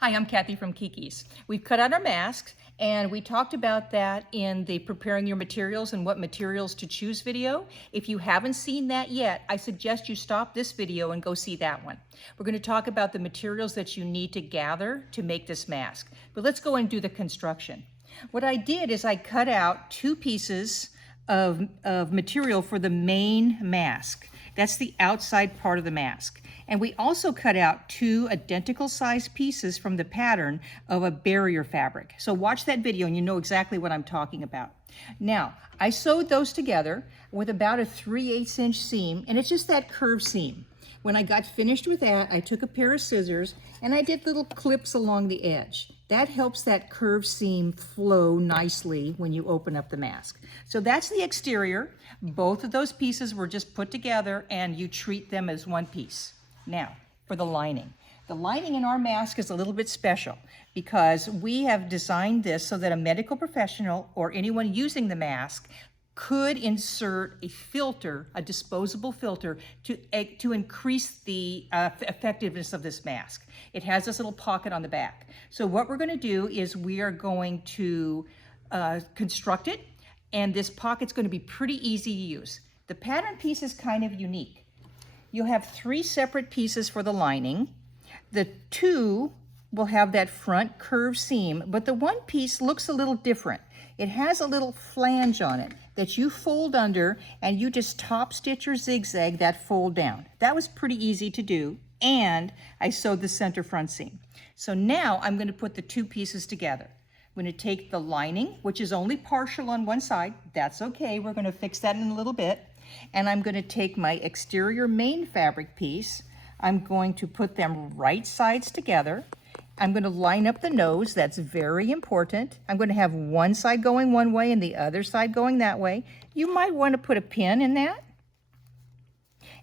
Hi, I'm Kathy from Kiki's. We've cut out our masks and we talked about that in the preparing your materials and what materials to choose video. If you haven't seen that yet, I suggest you stop this video and go see that one. We're going to talk about the materials that you need to gather to make this mask. But let's go and do the construction. What I did is I cut out two pieces of material for the main mask. That's the outside part of the mask. And we also cut out two identical sized pieces from the pattern of a barrier fabric. So watch that video and you know exactly what I'm talking about. Now, I sewed those together with about a 3/8 inch seam, and it's just that curved seam. When I got finished with that, I took a pair of scissors and I did little clips along the edge. That helps that curved seam flow nicely when you open up the mask. So that's the exterior. Both of those pieces were just put together and you treat them as one piece. Now, for the lining. The lining in our mask is a little bit special because we have designed this so that a medical professional or anyone using the mask could insert a filter, a disposable filter, to increase the effectiveness of this mask. It has this little pocket on the back. So what we're going to do is we are going to construct it, and this pocket's going to be pretty easy to use. The pattern piece is kind of unique. You'll have three separate pieces for the lining. The two will have that front curved seam, but the one piece looks a little different. It has a little flange on it that you fold under and you just top stitch or zigzag that fold down. That was pretty easy to do, and I sewed the center front seam. So now I'm going to put the two pieces together. I'm going to take the lining, which is only partial on one side. That's okay, we're going to fix that in a little bit. And I'm going to take my exterior main fabric piece. I'm going to put them right sides together. I'm going to line up the nose. That's very important. I'm going to have one side going one way and the other side going that way. You might want to put a pin in that.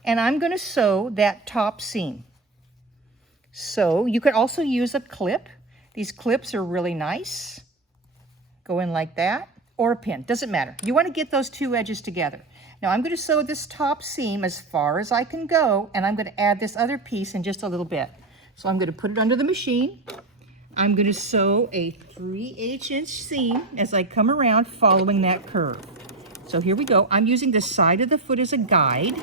And I'm going to sew that top seam. So you could also use a clip. These clips are really nice. Go in like that, or a pin, doesn't matter. You want to get those two edges together. Now I'm going to sew this top seam as far as I can go, and I'm going to add this other piece in just a little bit. So I'm going to put it under the machine. I'm going to sew a 3/8 inch seam as I come around following that curve. So here we go. I'm using the side of the foot as a guide.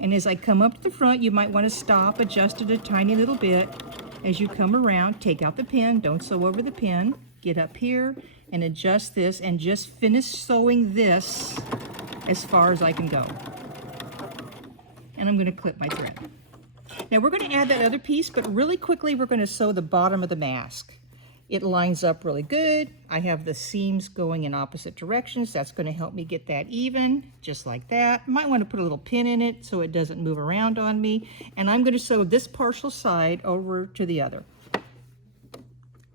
And as I come up to the front, you might want to stop, adjust it a tiny little bit. As you come around, take out the pin, don't sew over the pin. Get up here and adjust this and just finish sewing this as far as I can go. And I'm going to clip my thread. Now we're going to add that other piece, but really quickly we're going to sew the bottom of the mask. It lines up really good. I have the seams going in opposite directions. That's going to help me get that even, just like that. Might want to put a little pin in it so it doesn't move around on me. And I'm going to sew this partial side over to the other.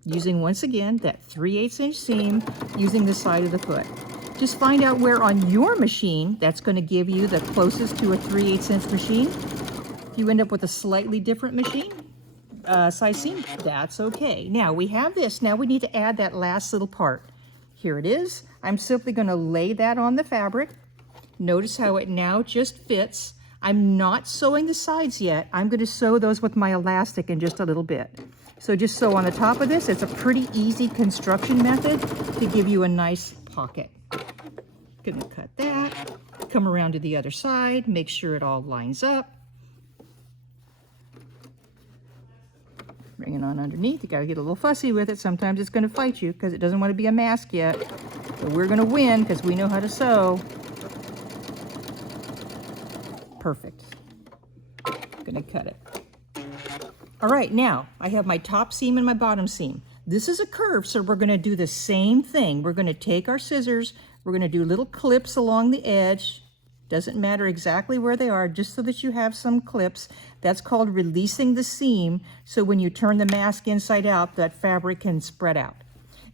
Using, once again, that 3/8 inch seam, using the side of the foot. Just find out where on your machine that's going to give you the closest to a 3/8 inch machine. If you end up with a slightly different machine, size seam, that's okay. Now we have this. Now we need to add that last little part. Here it is. I'm simply going to lay that on the fabric. Notice how it now just fits. I'm not sewing the sides yet. I'm going to sew those with my elastic in just a little bit. So just sew on the top of this. It's a pretty easy construction method to give you a nice pocket. Gonna cut that, come around to the other side, make sure it all lines up. Bring it on underneath. You gotta get a little fussy with it. Sometimes it's gonna fight you because it doesn't want to be a mask yet. But we're gonna win because we know how to sew. Perfect. Gonna cut it. All right, now I have my top seam and my bottom seam. This is a curve, so we're gonna do the same thing. We're gonna take our scissors, we're gonna do little clips along the edge. Doesn't matter exactly where they are, just so that you have some clips. That's called releasing the seam, so when you turn the mask inside out, that fabric can spread out.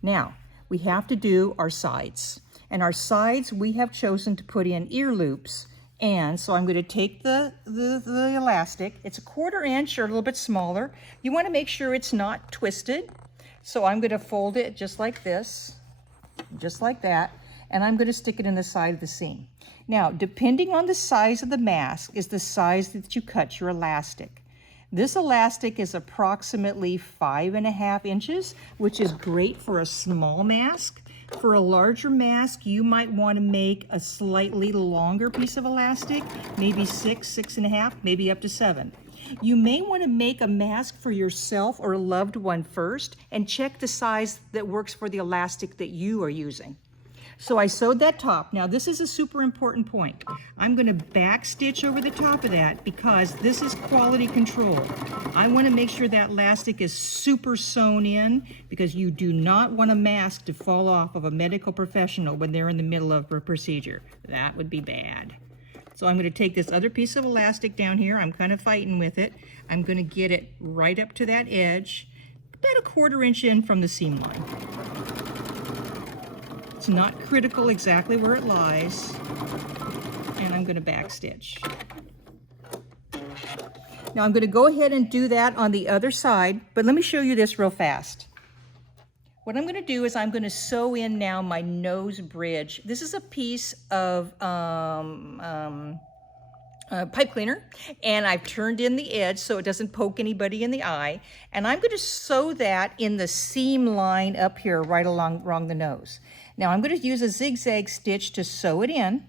Now, we have to do our sides. And our sides, we have chosen to put in ear loops. And so I'm going to take the elastic. It's a 1/4 inch or a little bit smaller. You want to make sure it's not twisted. So I'm going to fold it just like this, just like that. And I'm going to stick it in the side of the seam. Now, depending on the size of the mask is the size that you cut your elastic. This elastic is approximately 5.5 inches, which is great for a small mask. For a larger mask, you might want to make a slightly longer piece of elastic, maybe 6, 6.5, maybe up to 7. You may want to make a mask for yourself or a loved one first and check the size that works for the elastic that you are using. So I sewed that top. Now this is a super important point. I'm going to back stitch over the top of that because this is quality control. I want to make sure that elastic is super sewn in because you do not want a mask to fall off of a medical professional when they're in the middle of a procedure. That would be bad. So I'm going to take this other piece of elastic down here. I'm kind of fighting with it. I'm going to get it right up to that edge, about 1/4 inch in from the seam line. It's not critical exactly where it lies, and I'm going to back stitch. Now I'm going to go ahead and do that on the other side, but let me show you this real fast. What I'm going to do is I'm going to sew in now my nose bridge. This is a piece of pipe cleaner, and I've turned in the edge so it doesn't poke anybody in the eye, and I'm going to sew that in the seam line up here right along the nose. Now I'm going to use a zigzag stitch to sew it in,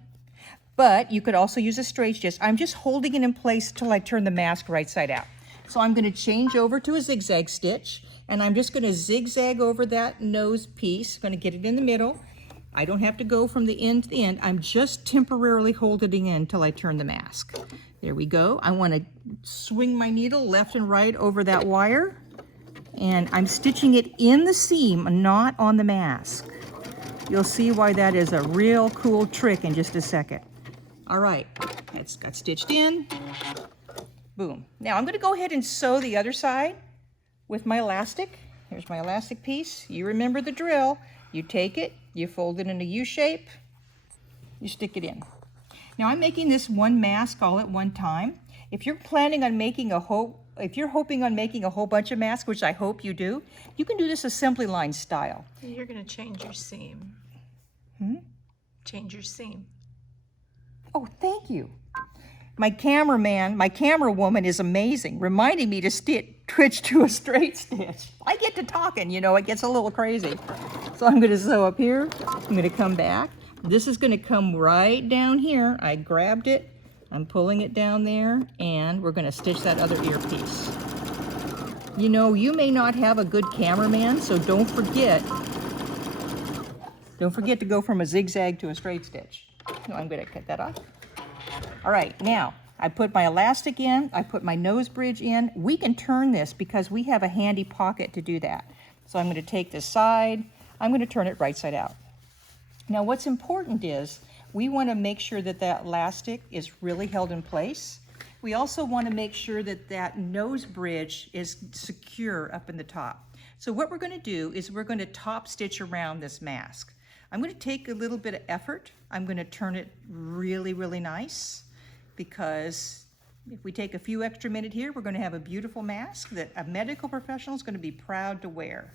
but you could also use a straight stitch. I'm just holding it in place till I turn the mask right side out. So I'm going to change over to a zigzag stitch, and I'm just going to zigzag over that nose piece. I'm going to get it in the middle. I don't have to go from the end to the end. I'm just temporarily holding it in till I turn the mask. There we go. I want to swing my needle left and right over that wire, and I'm stitching it in the seam, not on the mask. You'll see why that is a real cool trick in just a second. All right, that's got stitched in. Boom. Now I'm going to go ahead and sew the other side with my elastic. Here's my elastic piece. You remember the drill. You take it, you fold it in a U shape, you stick it in. Now I'm making this one mask all at one time. If you're planning on making if you're hoping on making a whole bunch of masks, which I hope you do, you can do this assembly line style. You're going to change your seam. Change your seam. Oh, thank you. My cameraman, my camera woman is amazing, reminding me to switch to a straight stitch. I get to talking, you know, it gets a little crazy. So I'm going to sew up here. I'm going to come back. This is going to come right down here. I grabbed it. I'm pulling it down there, and we're going to stitch that other earpiece. You know, you may not have a good cameraman, so don't forget to go from a zigzag to a straight stitch. No, I'm going to cut that off. All right, now I put my elastic in, I put my nose bridge in. We can turn this because we have a handy pocket to do that. So I'm going to take this side, I'm going to turn it right side out. Now what's important is we want to make sure that that elastic is really held in place. We also want to make sure that that nose bridge is secure up in the top. So what we're going to do is we're going to top stitch around this mask. I'm going to take a little bit of effort. I'm going to turn it really, really nice, because if we take a few extra minutes here, we're going to have a beautiful mask that a medical professional is going to be proud to wear.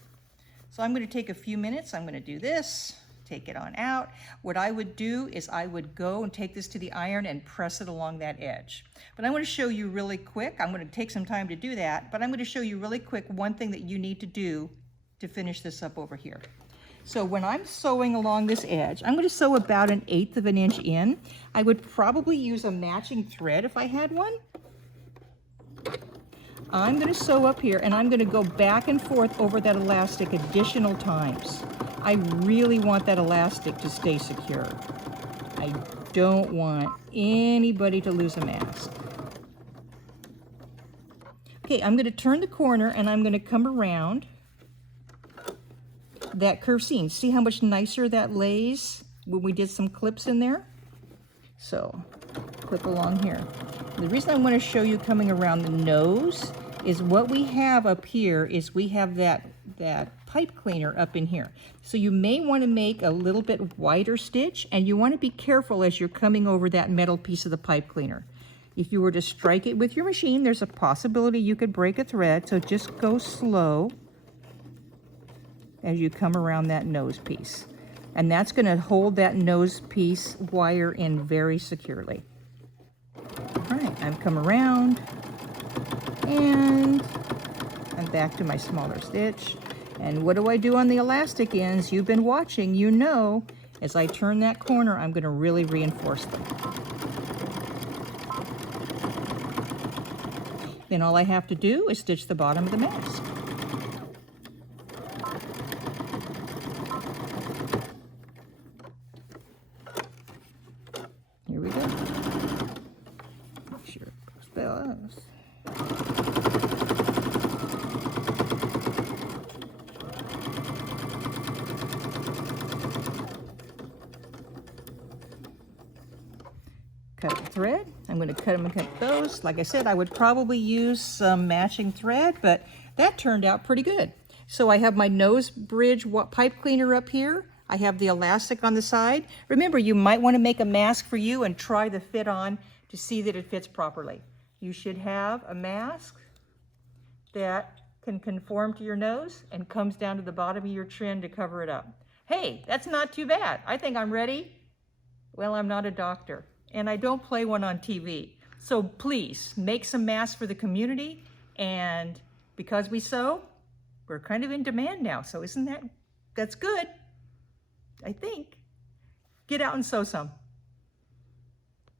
So I'm going to take a few minutes. I'm going to do this, take it on out. What I would do is I would go and take this to the iron and press it along that edge. But I'm going to show you really quick. I'm going to take some time to do that, but I'm going to show you really quick one thing that you need to do to finish this up over here. So when I'm sewing along this edge, I'm going to sew about 1/8 of an inch in. I would probably use a matching thread if I had one. I'm going to sew up here, and I'm going to go back and forth over that elastic additional times. I really want that elastic to stay secure. I don't want anybody to lose a mask. Okay, I'm going to turn the corner, and I'm going to come around that curved seam. See how much nicer that lays when we did some clips in there? So, clip along here. The reason I want to show you coming around the nose is what we have up here is we have that pipe cleaner up in here. So you may want to make a little bit wider stitch, and you want to be careful as you're coming over that metal piece of the pipe cleaner. If you were to strike it with your machine, there's a possibility you could break a thread, so just go slow as you come around that nose piece. And that's going to hold that nose piece wire in very securely. All right, I've come around, and back to my smaller stitch. And what do I do on the elastic ends? You've been watching, you know, as I turn that corner, I'm going to really reinforce them. Then all I have to do is stitch the bottom of the mask. Here we go. Make sure it goes those. Cut the thread. I'm going to cut them and cut those. Like I said, I would probably use some matching thread, but that turned out pretty good. So I have my nose bridge pipe cleaner up here. I have the elastic on the side. Remember, you might want to make a mask for you and try the fit on to see that it fits properly. You should have a mask that can conform to your nose and comes down to the bottom of your chin to cover it up. Hey, that's not too bad. I think I'm ready. Well, I'm not a doctor, and I don't play one on TV. So please, make some masks for the community, and because we sew, we're kind of in demand now, so that's good, I think. Get out and sew some.